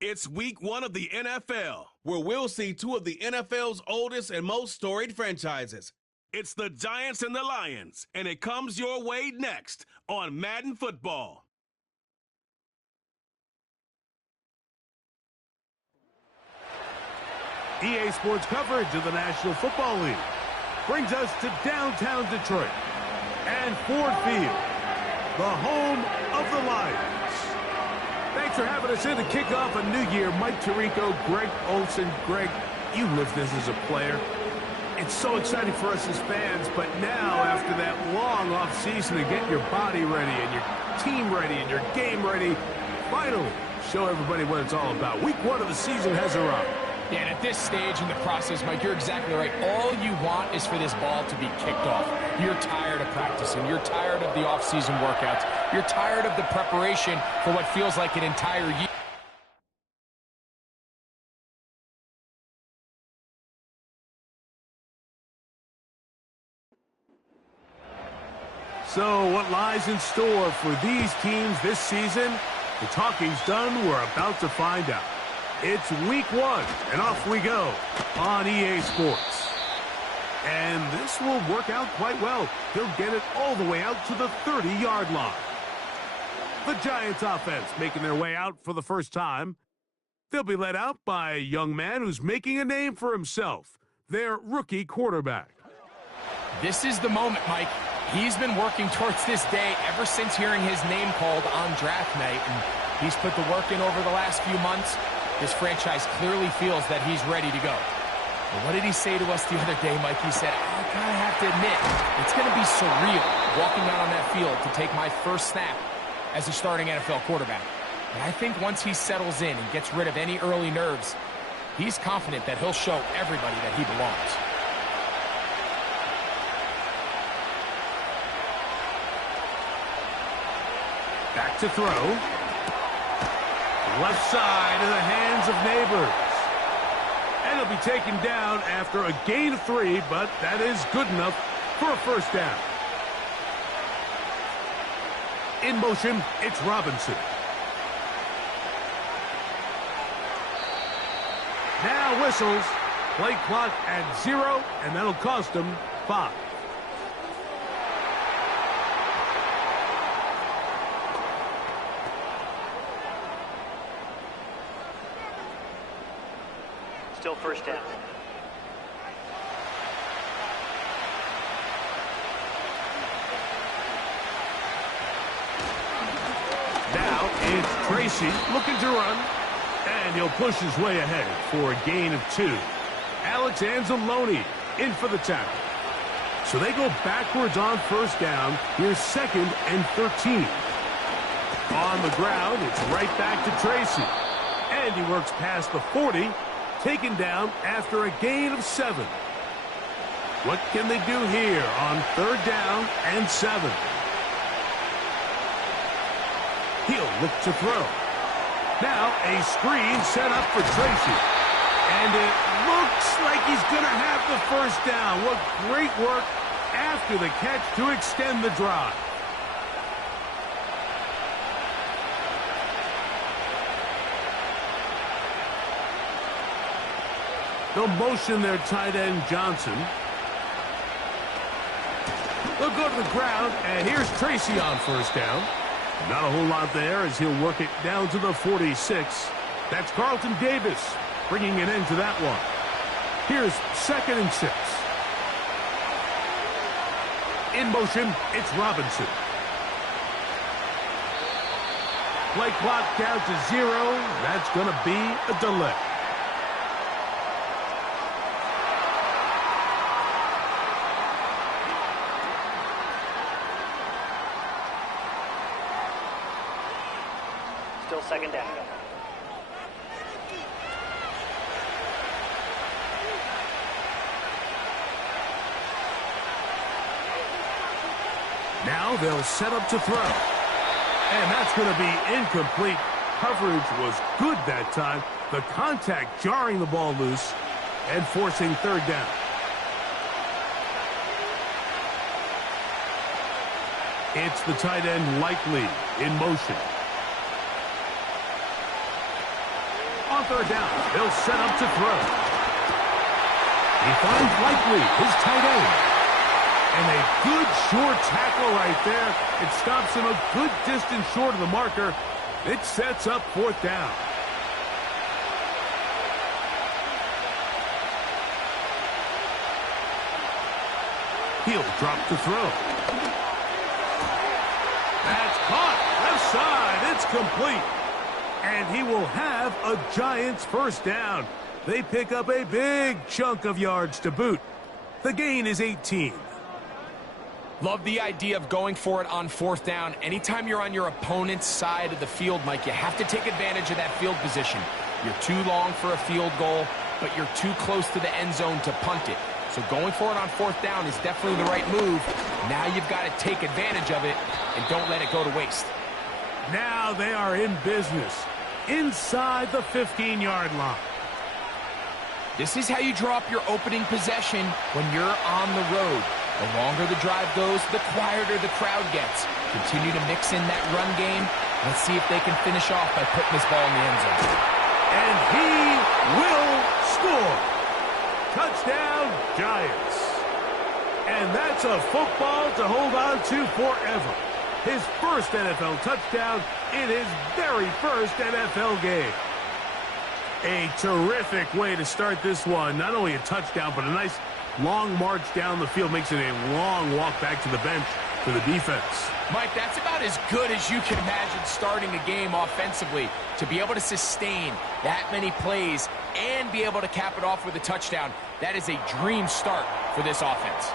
It's week 1 of the NFL, where we'll see two of the NFL's oldest and most storied franchises. It's the Giants and the Lions, and it comes your way next on Madden Football. EA Sports coverage of the National Football League brings us to downtown Detroit and Ford Field, the home of the Lions. Thanks for having us in to kick off a new year. Mike Tirico, Greg Olson. Greg, you lived this as a player. It's so exciting for us as fans, but now after that long off season to get your body ready and your team ready and your game ready, finally show everybody what it's all about. Week 1 of the season has arrived. Yeah, and at this stage in the process, Mike, you're exactly right. All you want is for this ball to be kicked off. You're tired of practicing. You're tired of the off-season workouts. You're tired of the preparation for what feels like an entire year. So what lies in store for these teams this season? The talking's done. We're about to find out. It's week 1, and off we go on EA Sports. And this will work out quite well. He'll get it all the way out to the 30-yard line. The Giants offense making their way out for the first time. They'll be led out by a young man who's making a name for himself, their rookie quarterback. This is the moment, Mike. He's been working towards this day ever since hearing his name called on draft night, and he's put the work in over the last few months. This franchise clearly feels that he's ready to go. But what did he say to us the other day, Mike? He said, I kind of have to admit, it's going to be surreal walking out on that field to take my first snap as a starting NFL quarterback. But I think once he settles in and gets rid of any early nerves, he's confident that he'll show everybody that he belongs. Back to throw. Left side in the hands of Neighbors. And he'll be taken down after a gain of 3, but that is good enough for a first down. In motion, it's Robinson. Now whistles. Play clock at 0, and that'll cost him 5. Still first down. Now it's Tracy looking to run, and he'll push his way ahead for a gain of 2. Alex Anzalone in for the tackle. So they go backwards on first down. Here's 2nd and 13. On the ground, it's right back to Tracy. And he works past the 40. Taken down after a gain of 7. What can they do here on 3rd down and 7? He'll look to throw. Now a screen set up for Tracy. And it looks like he's going to have the first down. What great work after the catch to extend the drive. They'll motion their tight end, Johnson. They'll go to the ground, and here's Tracy on first down. Not a whole lot there as he'll work it down to the 46. That's Carlton Davis bringing an end to that one. Here's 2nd and 6. In motion, it's Robinson. Play clock down to 0. That's going to be a delay. Still 2nd down. Now they'll set up to throw. And that's going to be incomplete. Coverage was good that time. The contact jarring the ball loose and forcing 3rd down. It's the tight end Likely in motion. third down. He'll set up to throw. He finds Likely, his tight end. And a good short tackle right there. It stops him a good distance short of the marker. It sets up fourth down. He'll drop to throw. That's caught. Left side. It's complete. And he will have a Giants first down. They pick up a big chunk of yards to boot. The gain is 18. Love the idea of going for it on fourth down. Anytime you're on your opponent's side of the field, Mike, you have to take advantage of that field position. You're too long for a field goal, but you're too close to the end zone to punt it. So going for it on fourth down is definitely the right move. Now you've got to take advantage of it and don't let it go to waste. Now they are in business inside the 15-yard line. This is how you draw up your opening possession when you're on the road. The longer the drive goes, the quieter the crowd gets. Continue to mix in that run game. Let's see if they can finish off by putting this ball in the end zone. And he will score. Touchdown, Giants. And that's a football to hold on to forever. His first NFL touchdown in his very first NFL game. A terrific way to start this one. Not only a touchdown, but a nice long march down the field. Makes it a long walk back to the bench for the defense. Mike, that's about as good as you can imagine starting a game offensively. To be able to sustain that many plays and be able to cap it off with a touchdown, that is a dream start for this offense.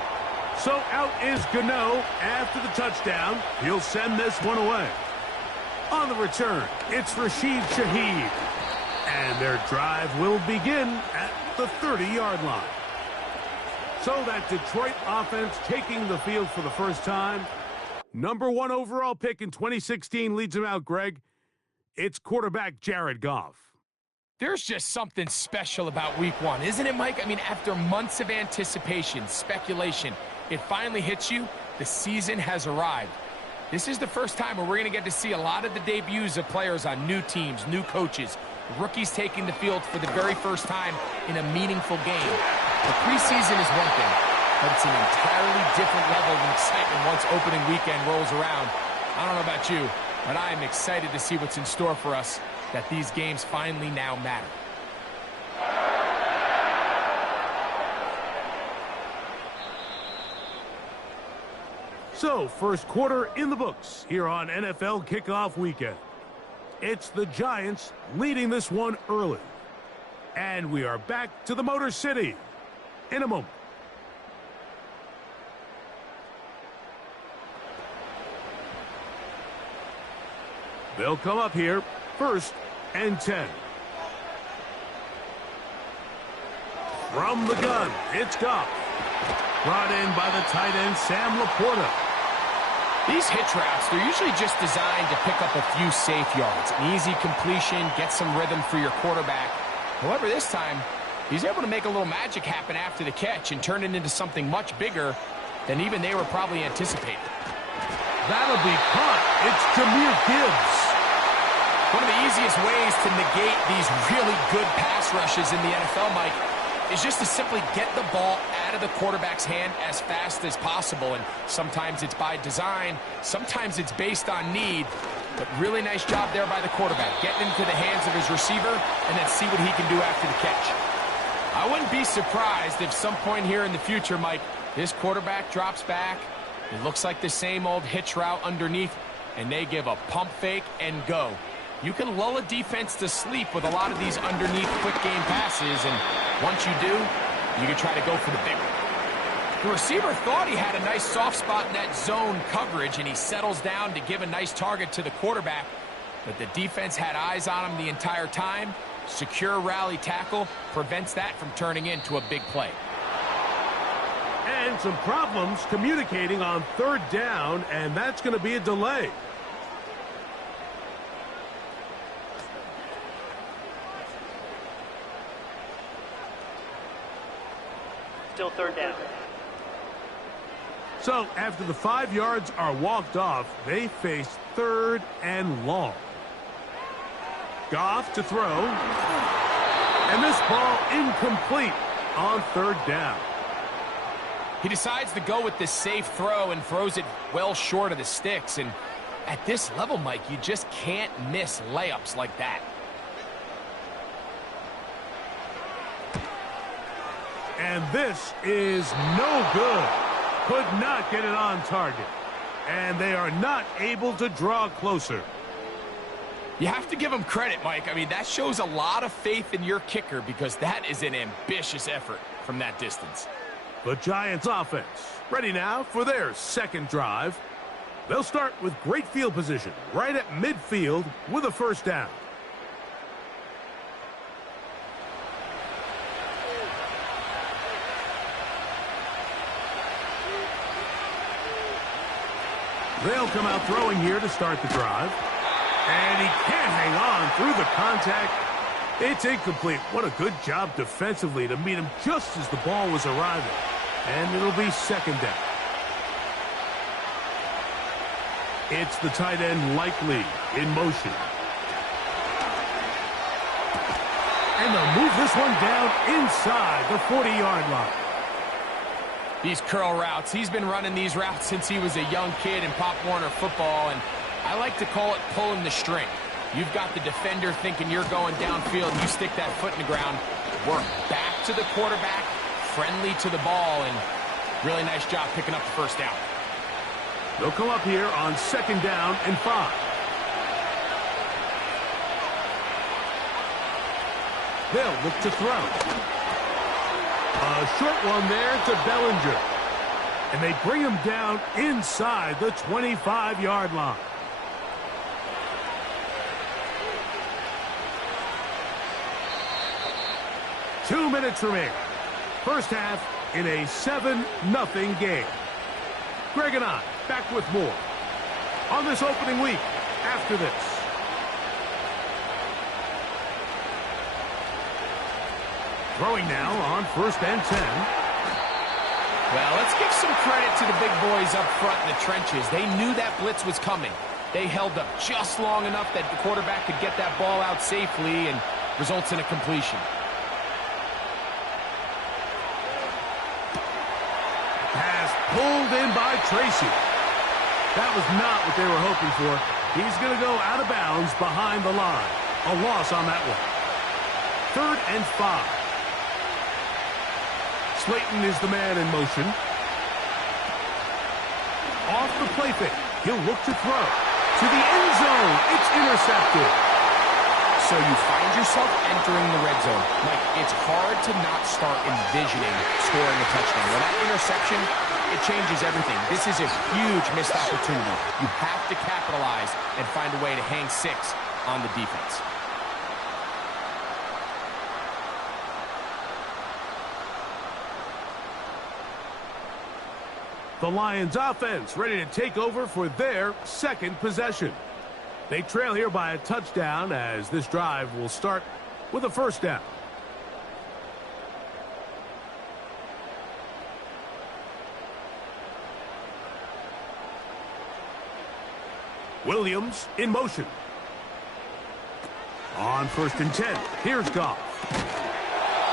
So out is Gano after the touchdown. He'll send this one away. On the return, it's Rashid Shaheed. And their drive will begin at the 30-yard line. So that Detroit offense taking the field for the first time. Number 1 overall pick in 2016 leads him out, Greg. It's quarterback Jared Goff. There's just something special about week 1, isn't it, Mike? I mean, after months of anticipation, speculation, it finally hits you. The season has arrived. This is the first time where we're going to get to see a lot of the debuts of players on new teams, new coaches, rookies taking the field for the very first time in a meaningful game. The preseason is one thing, but it's an entirely different level of excitement once opening weekend rolls around. I don't know about you, but I am excited to see what's in store for us, that these games finally now matter. So, first quarter in the books here on NFL Kickoff Weekend. It's the Giants leading this one early. And we are back to the Motor City in a moment. They'll come up here, 1st and 10. From the gun, it's Goff. Brought in by the tight end, Sam Laporta. These hitch routes, they're usually just designed to pick up a few safe yards. An easy completion, get some rhythm for your quarterback. However, this time, he's able to make a little magic happen after the catch and turn it into something much bigger than even they were probably anticipating. That'll be caught. It's Jahmyr Gibbs. One of the easiest ways to negate these really good pass rushes in the NFL, Mike, is just to simply get the ball out of the quarterback's hand as fast as possible. And sometimes it's by design, sometimes it's based on need. But really nice job there by the quarterback, getting into the hands of his receiver and then see what he can do after the catch. I wouldn't be surprised if some point here in the future, Mike, this quarterback drops back. It looks like the same old hitch route underneath, and they give a pump fake and go. You can lull a defense to sleep with a lot of these underneath quick game passes, and once you do, you can try to go for the big one. The receiver thought he had a nice soft spot in that zone coverage, and he settles down to give a nice target to the quarterback, but the defense had eyes on him the entire time. Secure rally tackle prevents that from turning into a big play. And some problems communicating on 3rd down, and that's going to be a delay. Still 3rd down. So after the 5 yards are walked off, they face 3rd and long. Goff to throw. And this ball incomplete on third down. He decides to go with this safe throw and throws it well short of the sticks. And at this level, Mike, you just can't miss layups like that. And this is no good. Could not get it on target. And they are not able to draw closer. You have to give him credit, Mike. I mean, that shows a lot of faith in your kicker because that is an ambitious effort from that distance. The Giants offense ready now for their second drive. They'll start with great field position right at midfield with a first down. They'll come out throwing here to start the drive. And he can't hang on through the contact. It's incomplete. What a good job defensively to meet him just as the ball was arriving. And it'll be second down. It's the tight end Likely in motion. And they'll move this one down inside the 40-yard line. These curl routes, he's been running these routes since he was a young kid in Pop Warner football, and I like to call it pulling the string. You've got the defender thinking you're going downfield, and you stick that foot in the ground, work back to the quarterback, friendly to the ball, and really nice job picking up the first down. They'll come up here on second down and 5. They'll look to throw. A short one there to Bellinger. And they bring him down inside the 25-yard line. Two minutes remaining. First half in a 7-0 game. Greg and I back with more on this opening week after this. Throwing now on first and 10. Well, let's give some credit to the big boys up front in the trenches. They knew that blitz was coming. They held up just long enough that the quarterback could get that ball out safely and results in a completion. Pass pulled in by Tracy. That was not what they were hoping for. He's going to go out of bounds behind the line. A loss on that one. Third and 5. Slayton is the man in motion. Off the play fake. He'll look to throw. To the end zone. It's intercepted. So you find yourself entering the red zone. Like, it's hard to not start envisioning scoring a touchdown. Well, that interception, it changes everything. This is a huge missed opportunity. You have to capitalize and find a way to hang 6 on the defense. The Lions offense ready to take over for their second possession. They trail here by a touchdown as this drive will start with a first down. Williams in motion. On first and 10, here's Goff.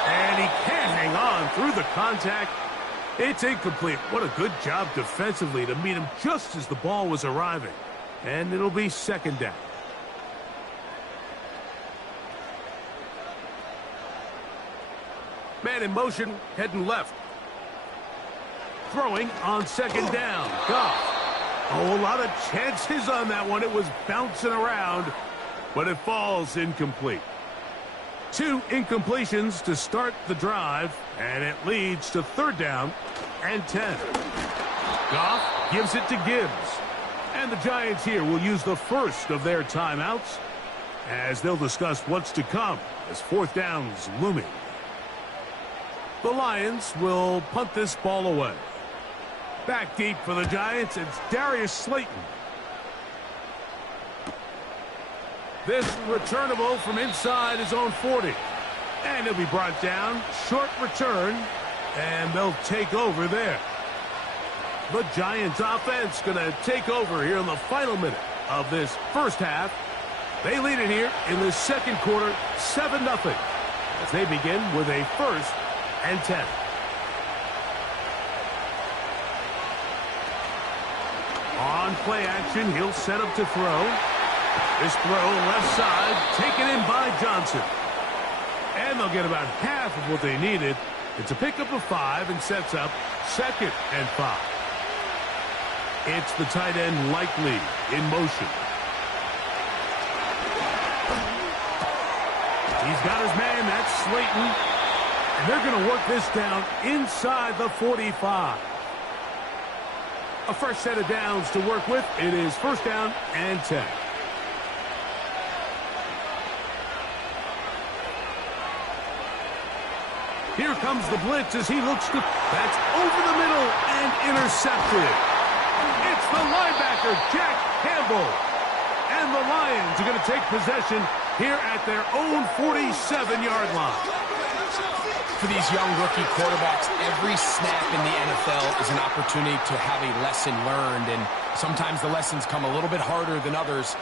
And he can't hang on through the contact. It's incomplete. What a good job defensively to meet him just as the ball was arriving. And it'll be second down. Man in motion, heading left. Throwing on second down. Goff. Oh, a lot of chances on that one. It was bouncing around, but it falls incomplete. 2 incompletions to start the drive, and it leads to third down and 10. Goff gives it to Gibbs. And the Giants here will use the first of their timeouts as they'll discuss what's to come as fourth down's looming. The Lions will punt this ball away. Back deep for the Giants, it's Darius Slayton. This returnable from inside his own 40. And he'll be brought down. Short return. And they'll take over there. The Giants offense going to take over here in the final minute of this first half. They lead it here in the second quarter, 7-0. as they begin with a 1st and 10. On play action, he'll set up to throw. This throw left side, taken in by Johnson. And they'll get about half of what they needed. It's a pickup of 5 and sets up 2nd and 5. It's the tight end Likely in motion. He's got his man, that's Slayton. And they're going to work this down inside the 45. A fresh set of downs to work with. It is 1st down and 10. Here comes the blitz as he looks to... That's over the middle and intercepted. It's the linebacker, Jack Campbell. And the Lions are going to take possession here at their own 47-yard line. For these young rookie quarterbacks, every snap in the NFL is an opportunity to have a lesson learned, and sometimes the lessons come a little bit harder than others.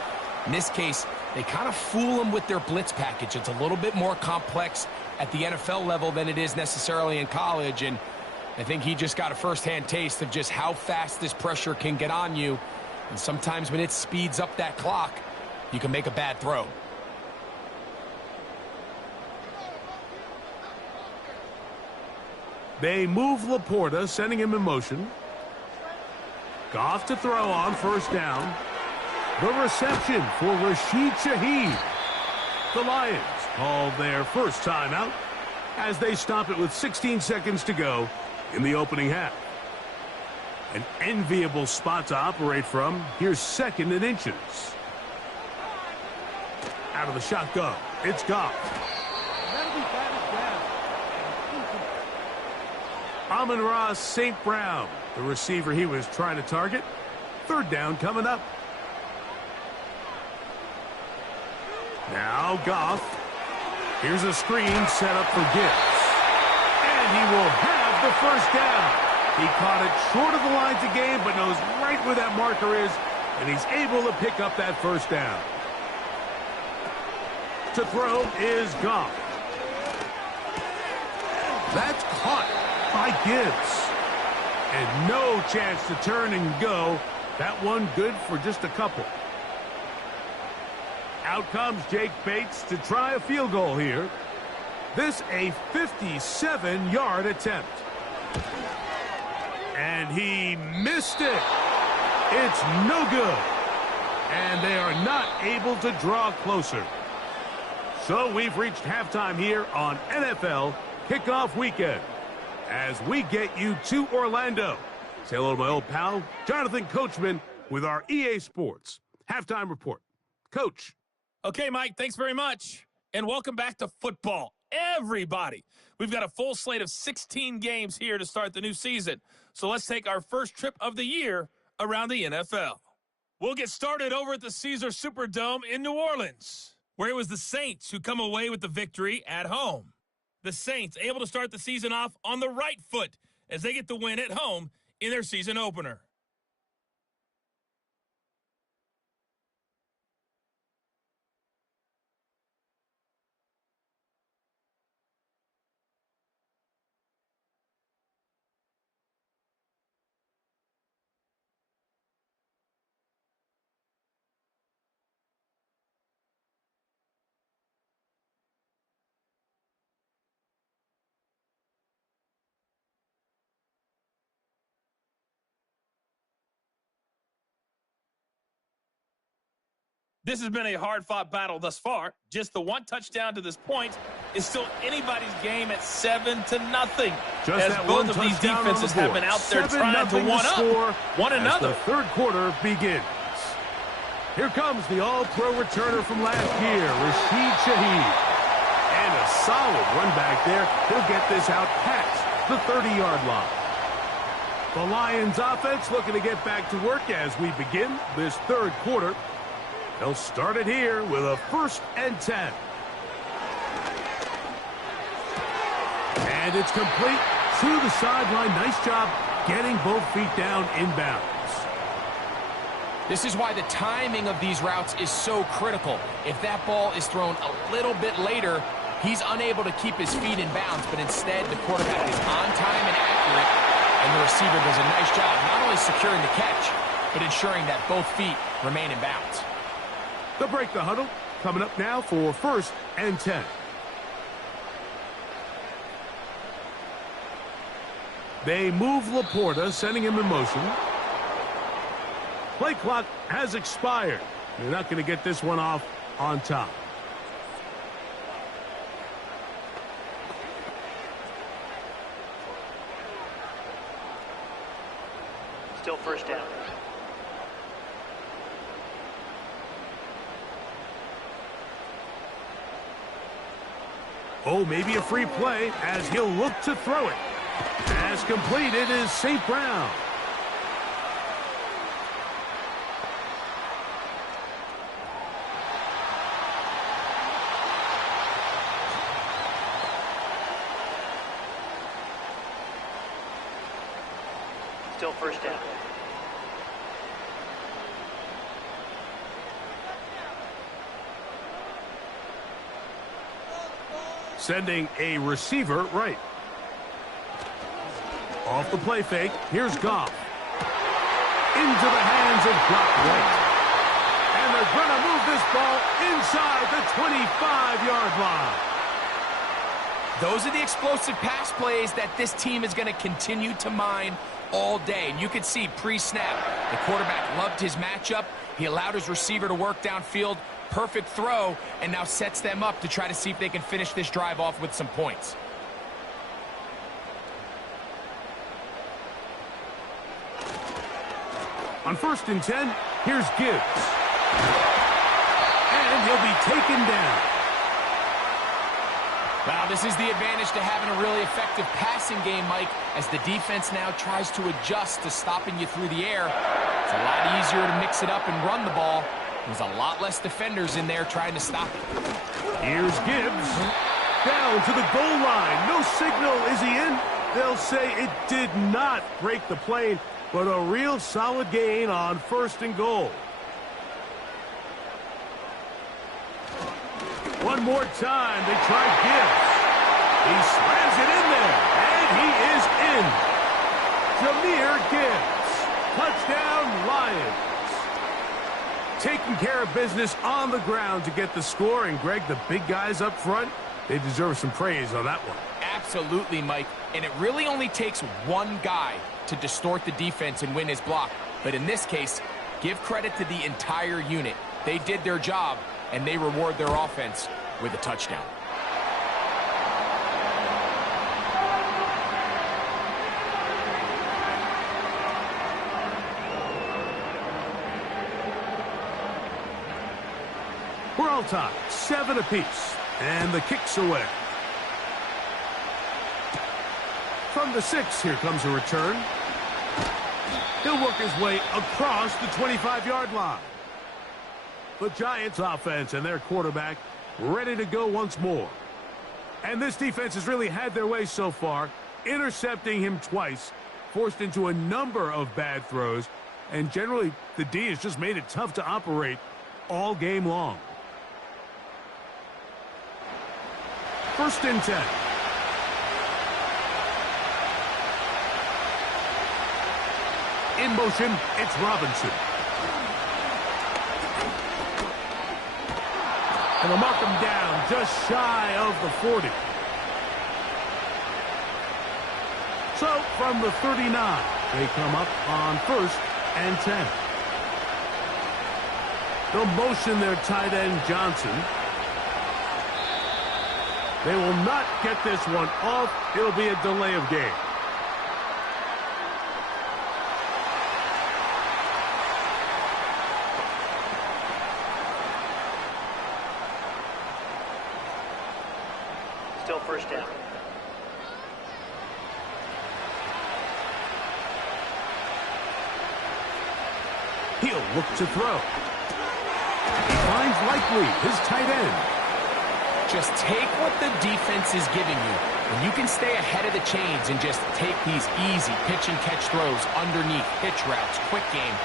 In this case, they kind of fool them with their blitz package. It's a little bit more complex at the NFL level than it is necessarily in college, and I think he just got a first-hand taste of just how fast this pressure can get on you, and sometimes when it speeds up that clock, you can make a bad throw. They move Laporta, sending him in motion. Goff to throw on 1st down. The reception for Rashid Shaheed. The Lions call their first timeout as they stop it with 16 seconds to go in the opening half. An enviable spot to operate from. Here's 2nd and inches. Out of the shotgun, it's Goff. Amon-Ra St. Brown, the receiver he was trying to target. 3rd down coming up. Now Goff. Here's a screen set up for Gibbs. And he will have the 1st down. He caught it short of the line to gain, but knows right where that marker is, and he's able to pick up that 1st down. To throw is Goff. That's caught by Gibbs. And no chance to turn and go. That one good for just a couple. Out comes Jake Bates to try a field goal here. This a 57-yard attempt. And he missed it. It's no good. And they are not able to draw closer. So we've reached halftime here on NFL Kickoff Weekend as we get you to Orlando. Say hello to my old pal, Jonathan Coachman, with our EA Sports Halftime Report. Coach. Okay, Mike, thanks very much. And welcome back to football, everybody. We've got a full slate of 16 games here to start the new season. So let's take our first trip of the year around the NFL. We'll get started over at the Caesar Superdome in New Orleans, where it was the Saints who come away with the victory at home. The Saints able to start the season off on the right foot as they get the win at home in their season opener. This has been a hard-fought battle thus far. Just the one touchdown to this point is still anybody's game at 7-0. As both of these defenses have been out there trying to one-up one another. The third quarter begins. Here comes the all-pro returner from last year, Rashid Shaheed. And a solid run back there. He'll get this out past the 30-yard line. The Lions offense looking to get back to work as we begin this third quarter. They'll start it here with a 1st and 10. And it's complete to the sideline. Nice job getting both feet down inbounds. This is why the timing of these routes is so critical. If that ball is thrown a little bit later, He's unable to keep his feet in bounds, but instead the quarterback is on time and accurate, and the receiver does a nice job not only securing the catch, but ensuring that both feet remain in bounds. They'll break the huddle. Coming up now for 1st and 10. They move Laporta, sending him in motion. Play clock has expired. They're not going to get this one off on top. Still 1st down. Oh, maybe a free play as he'll look to throw it. As completed is St. Brown. Still 1st down. Sending a receiver right. Off the play fake, here's Goff. Into the hands of Brock White. And they're going to move this ball inside the 25-yard line. Those are the explosive pass plays that this team is going to continue to mine all day. And you can see pre-snap, the quarterback loved his matchup. He allowed his receiver to work downfield. Perfect throw, and now sets them up to try to see if they can finish this drive off with some points. On 1st and 10, here's Gibbs. And he'll be taken down. Wow, this is the advantage to having a really effective passing game, Mike, as the defense now tries to adjust to stopping you through the air. It's a lot easier to mix it up and run the ball. There's a lot less defenders in there trying to stop it. Here's Gibbs. Down to the goal line. No signal. Is he in? They'll say it did not break the plane, but a real solid gain on 1st and goal. One more time. They try Gibbs. He slams it in there, and he is in. Jahmyr Gibbs. Touchdown, Lions. Taking care of business on the ground to get the score. And, Greg, the big guys up front, they deserve some praise on that one. Absolutely, Mike. And it really only takes one guy to distort the defense and win his block. But in this case, give credit to the entire unit. They did their job, and they reward their offense with a touchdown. We're all tied, 7 apiece, and the kick's away. From the 6, here comes a return. He'll work his way across the 25-yard line. The Giants offense and their quarterback ready to go once more. And this defense has really had their way so far, intercepting him twice, forced into a number of bad throws, and generally the D has just made it tough to operate all game long. 1st and 10. In motion, it's Robinson. And they'll mark him down just shy of the 40. So, from the 39, they come up on 1st and 10. They'll motion their tight end, Johnson. They will not get this one off. It'll be a delay of game. Still 1st down. He'll look to throw. He finds Likely, his tight end. Just take what the defense is giving you. When you can stay ahead of the chains and just take these easy pitch-and-catch throws underneath, pitch routes, quick game,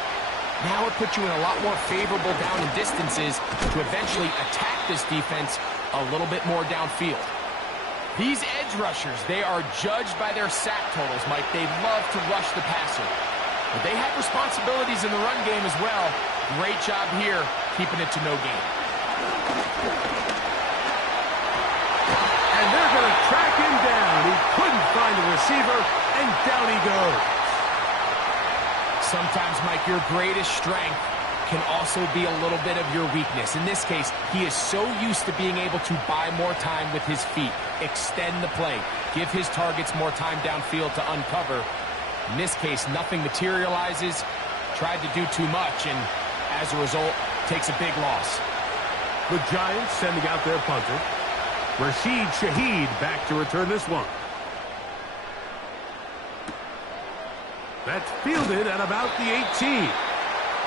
now it puts you in a lot more favorable down and distances to eventually attack this defense a little bit more downfield. These edge rushers, they are judged by their sack totals, Mike. They love to rush the passer. But they have responsibilities in the run game as well. Great job here, keeping it to no gain. And they're going to track him down. He couldn't find the receiver, and down he goes. Sometimes, Mike, your greatest strength can also be a little bit of your weakness. In this case, he is so used to being able to buy more time with his feet, extend the play, give his targets more time downfield to uncover. In this case, nothing materializes, tried to do too much, and as a result, takes a big loss. The Giants sending out their punter. Rashid Shaheed back to return this one. That's fielded at about the 18.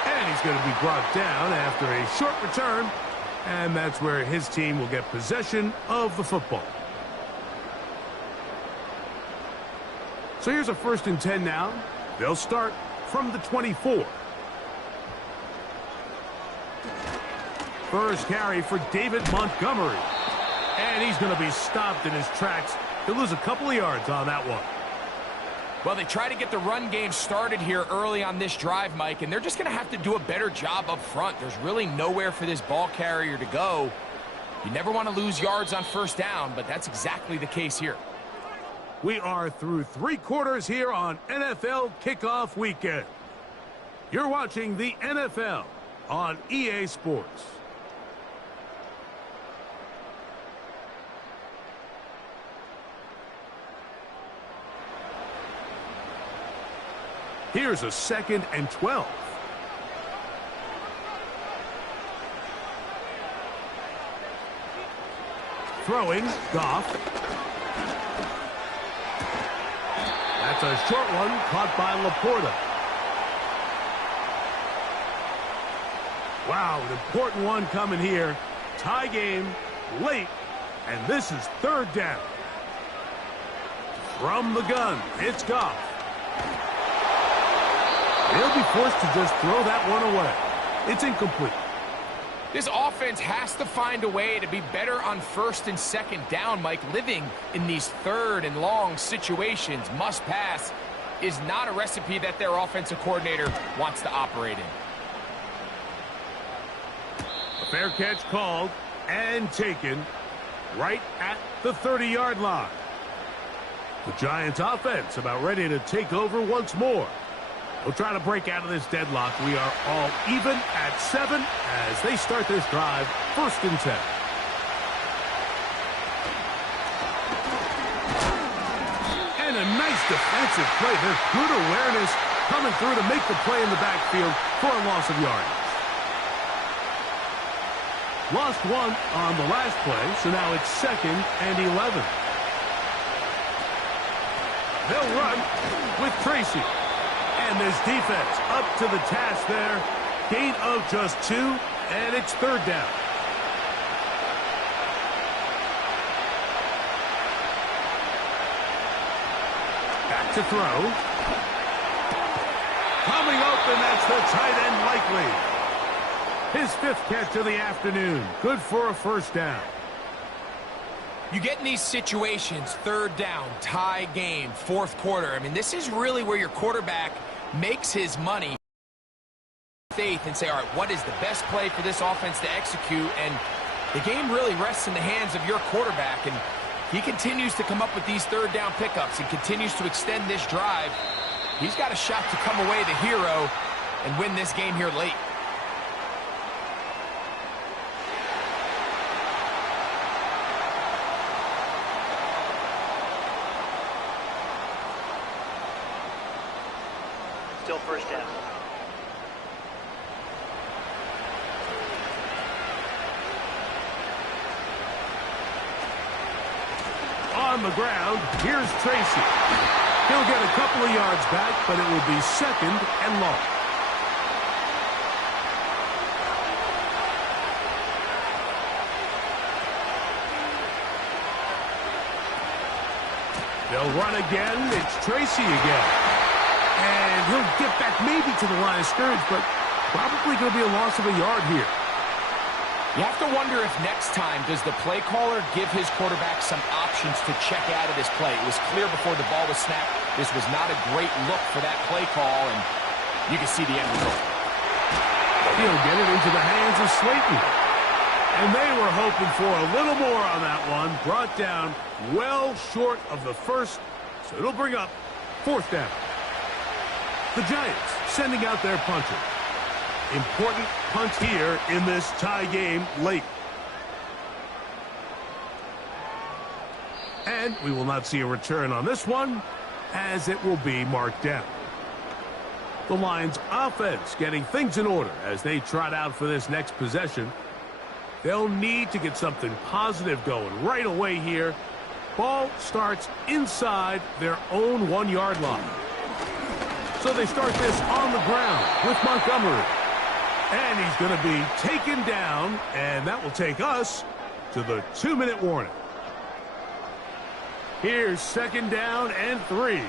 And he's going to be brought down after a short return. And that's where his team will get possession of the football. So here's a 1st and 10 now. They'll start from the 24. First carry for David Montgomery. And he's going to be stopped in his tracks. He'll lose a couple of yards on that one. Well, they try to get the run game started here early on this drive, Mike, and they're just going to have to do a better job up front. There's really nowhere for this ball carrier to go. You never want to lose yards on 1st down, but that's exactly the case here. We are through 3 quarters here on NFL Kickoff Weekend. You're watching the NFL on EA Sports. Here's a 2nd and 12. Throwing, Goff. That's a short one caught by Laporta. Wow, an important one coming here. Tie game, late, and this is 3rd down. From the gun, it's Goff. They'll be forced to just throw that one away. It's incomplete. This offense has to find a way to be better on 1st and 2nd down, Mike. Living in these 3rd and long situations, must pass, is not a recipe that their offensive coordinator wants to operate in. A fair catch called and taken right at the 30-yard line. The Giants offense about ready to take over once more. We'll try to break out of this deadlock. We are all even at 7 as they start this drive, 1st and 10. And a nice defensive play. There's good awareness coming through to make the play in the backfield for a loss of yardage. Lost 1 on the last play, so now it's 2nd and 11. They'll run with Tracy. And this defense up to the task there. Gain of just 2, and it's 3rd down. Back to throw. Coming open, that's the tight end likely. His 5th catch of the afternoon. Good for a 1st down. You get in these situations, 3rd down, tie game, 4th quarter. I mean, this is really where your quarterback makes his money. Faith and say, all right, what is the best play for this offense to execute? And the game really rests in the hands of your quarterback. And he continues to come up with these 3rd down pickups and continues to extend this drive. He's got a shot to come away the hero and win this game here late. Still 1st down. On the ground, here's Tracy. He'll get a couple of yards back, but it will be 2nd and long. They'll run again. It's Tracy again. And he'll get back maybe to the line of scrimmage, but probably going to be a loss of a yard here. You have to wonder if next time does the play caller give his quarterback some options to check out of this play. It was clear before the ball was snapped. This was not a great look for that play call, and you can see the end result. He'll get it into the hands of Slayton. And they were hoping for a little more on that one. Brought down well short of the first, so it'll bring up 4th down. The Giants sending out their punter. Important punt here in this tie game late. And we will not see a return on this one, as it will be marked down. The Lions offense getting things in order as they trot out for this next possession. They'll need to get something positive going right away here. Ball starts inside their own 1-yard line. So they start this on the ground with Montgomery. And he's going to be taken down, and that will take us to the 2-minute warning. Here's 2nd down and 3.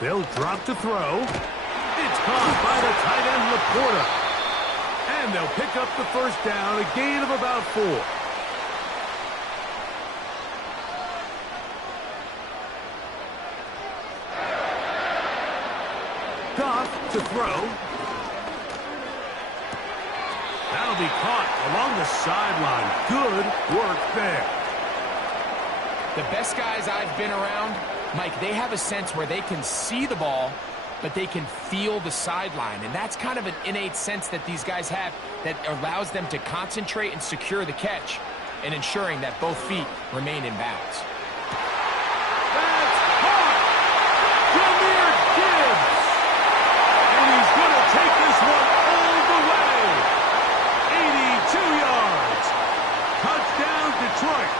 They'll drop to throw. It's caught by the tight end, Laporta. And they'll pick up the 1st down, a gain of about 4. Goff to throw. That'll be caught along the sideline. Good work there. The best guys I've been around, Mike, they have a sense where they can see the ball, but they can feel the sideline. And that's kind of an innate sense that these guys have that allows them to concentrate and secure the catch and ensuring that both feet remain in bounds. That's caught! Jahmyr Gibbs! And he's going to take this one all the way. 82 yards. Touchdown, Detroit.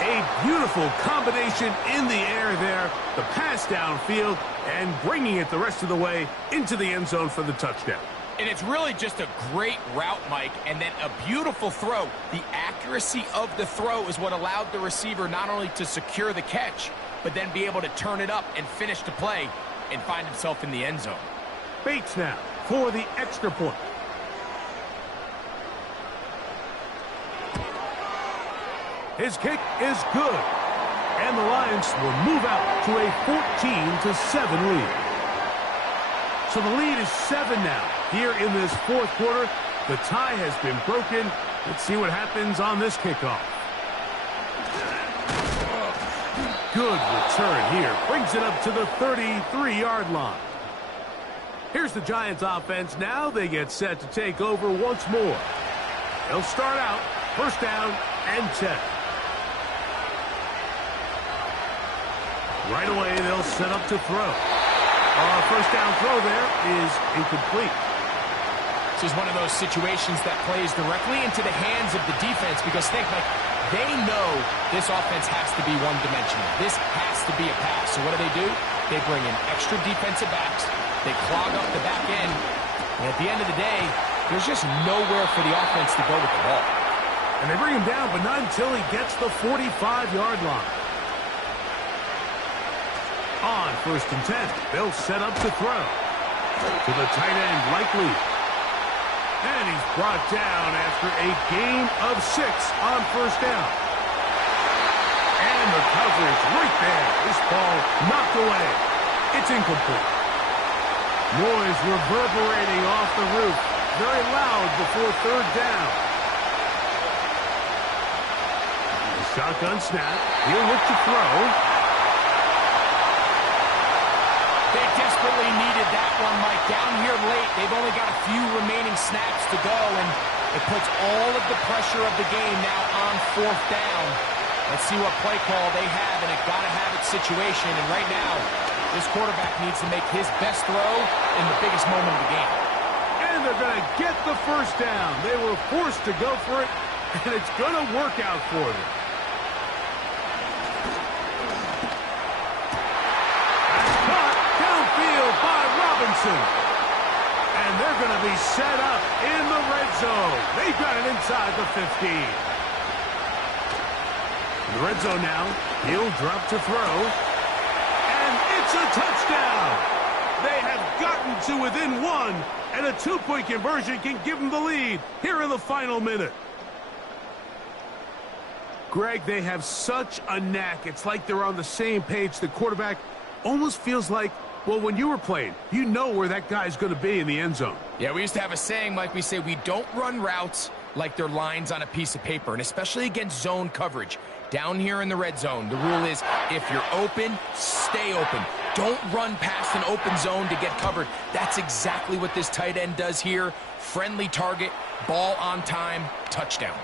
A beautiful combination in the air there. The pass downfield and bringing it the rest of the way into the end zone for the touchdown. And it's really just a great route, Mike, and then a beautiful throw. The accuracy of the throw is what allowed the receiver not only to secure the catch, but then be able to turn it up and finish the play and find himself in the end zone. Bates now for the extra point. His kick is good. And the Lions will move out to a 14-7 lead. So the lead is 7 now. Here in this 4th quarter, the tie has been broken. Let's see what happens on this kickoff. Good return here. Brings it up to the 33-yard line. Here's the Giants offense now. They get set to take over once more. They'll start out 1st down and 10. Right away, they'll set up to throw. 1st down throw there is incomplete. This is one of those situations that plays directly into the hands of the defense because think, Mike, they know this offense has to be one-dimensional. This has to be a pass. So what do? They bring in extra defensive backs. They clog up the back end. And at the end of the day, there's just nowhere for the offense to go with the ball. And they bring him down, but not until he gets the 45-yard line. On 1st and 10, they'll set up to throw. To the tight end, Likely. And he's brought down after a gain of 6 on 1st down. And the coverage right there. This ball knocked away. It's incomplete. Noise reverberating off the roof. Very loud before 3rd down. The shotgun snap. He'll look to throw. They desperately needed that one, Mike. Down here late, they've only got a few remaining snaps to go, and it puts all of the pressure of the game now on 4th down. Let's see what play call they have in a gotta-have-it situation, and right now, this quarterback needs to make his best throw in the biggest moment of the game. And they're going to get the 1st down. They were forced to go for it, and it's going to work out for them. By Robinson. And they're going to be set up in the red zone. They've got it inside the 15. In the red zone now. He'll drop to throw. And it's a touchdown. They have gotten to within one, and a two-point conversion can give them the lead here in the final minute. Greg, they have such a knack. It's like they're on the same page. The quarterback almost feels like, well, when you were playing, you know where that guy's going to be in the end zone. Yeah, we used to have a saying, Mike, we say we don't run routes like they're lines on a piece of paper, and especially against zone coverage. Down here in the red zone, the rule is if you're open, stay open. Don't run past an open zone to get covered. That's exactly what this tight end does here. Friendly target, ball on time, touchdown.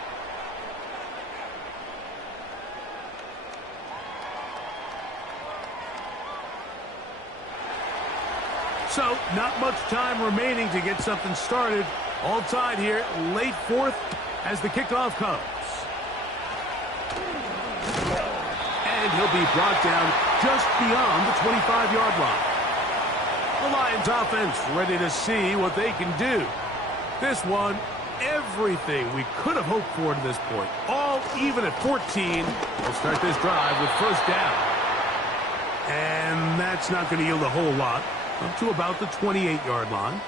So, not much time remaining to get something started. All tied here, late fourth as the kickoff comes. And he'll be brought down just beyond the 25-yard line. The Lions offense ready to see what they can do. This one, everything we could have hoped for to this point. All even at 14. We'll start this drive with first down. And that's not going to yield a whole lot. Up to about the 28-yard line.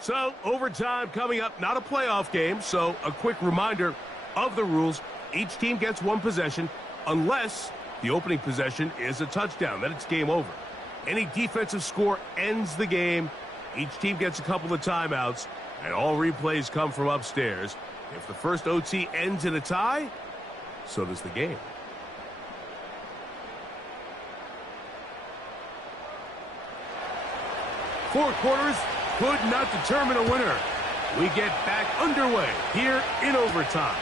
So, overtime coming up, not a playoff game, so a quick reminder of the rules. Each team gets one possession unless the opening possession is a touchdown. Then it's game over. Any defensive score ends the game. Each team gets a couple of timeouts, and all replays come from upstairs. If the first OT ends in a tie, so does the game. Four quarters could not determine a winner. We get back underway here in overtime.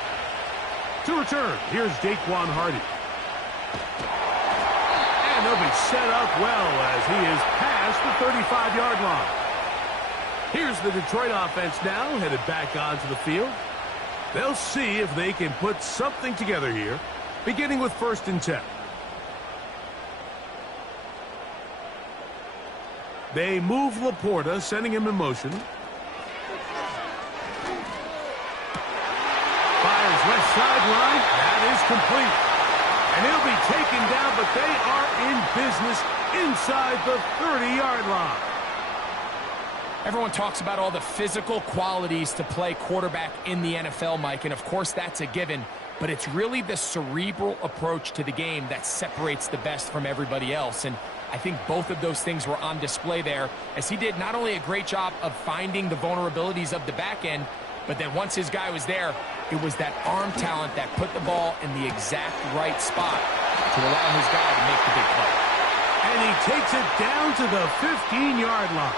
To return, here's Jaquan Hardy. And they'll be set up well as he is past the 35-yard line. Here's the Detroit offense now, headed back onto the field. They'll see if they can put something together here, beginning with 1st and 10. They move Laporta, sending him in motion. Fires left sideline. That is complete. And he'll be taken down, but they are in business inside the 30-yard line. Everyone talks about all the physical qualities to play quarterback in the NFL, Mike, and of course that's a given, but it's really the cerebral approach to the game that separates the best from everybody else, and I think both of those things were on display there, as he did not only a great job of finding the vulnerabilities of the back end, but then once his guy was there, it was that arm talent that put the ball in the exact right spot to allow his guy to make the big play. And he takes it down to the 15-yard line.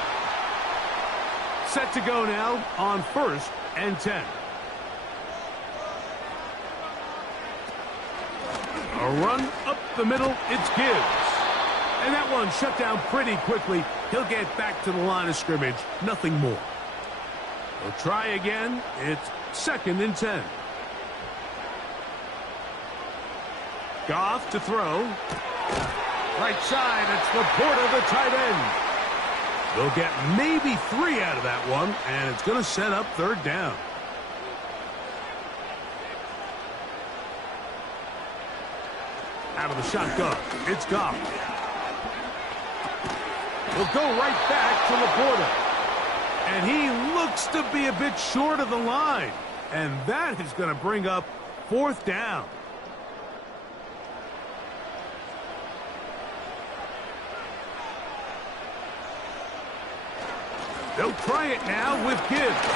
Set to go now on 1st and 10. A run up the middle, it's Gibbs. And that one shut down pretty quickly. He'll get back to the line of scrimmage, nothing more. They'll try again. It's 2nd and 10. Goff to throw. Right side, it's Laporta, the tight end. They'll get maybe 3 out of that one, and it's going to set up 3rd down. Out of the shotgun, it's Goff. He'll go right back to Laporta. And he looks to be a bit short of the line. And that is going to bring up 4th down. They'll try it now with Gibbs.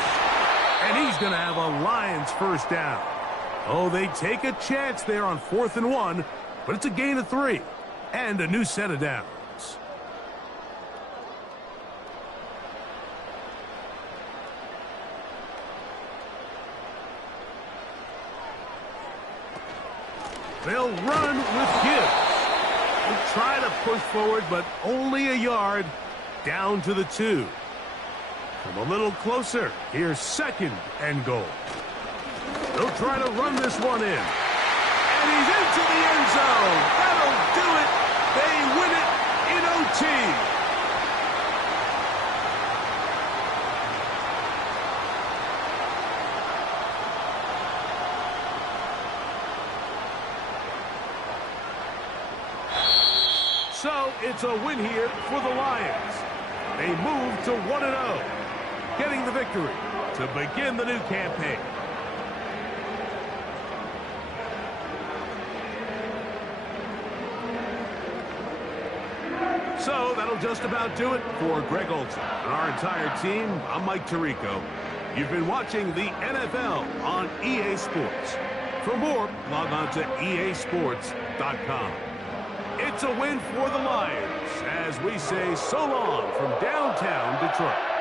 And he's going to have a Lions 1st down. Oh, they take a chance there on 4th and 1, but it's a gain of 3 and a new set of downs. They'll run with Gibbs. They'll try to push forward, but only a yard down to the 2. Come a little closer. Here's 2nd and goal. They'll try to run this one in. And he's into the end zone. That'll do it. They win it in OT. So it's a win here for the Lions. They move to 1-0, getting the victory to begin the new campaign. So that'll just about do it for Greg Olson and our entire team. I'm Mike Tirico. You've been watching the NFL on EA Sports. For more, log on to easports.com. It's a win for the Lions as we say so long from downtown Detroit.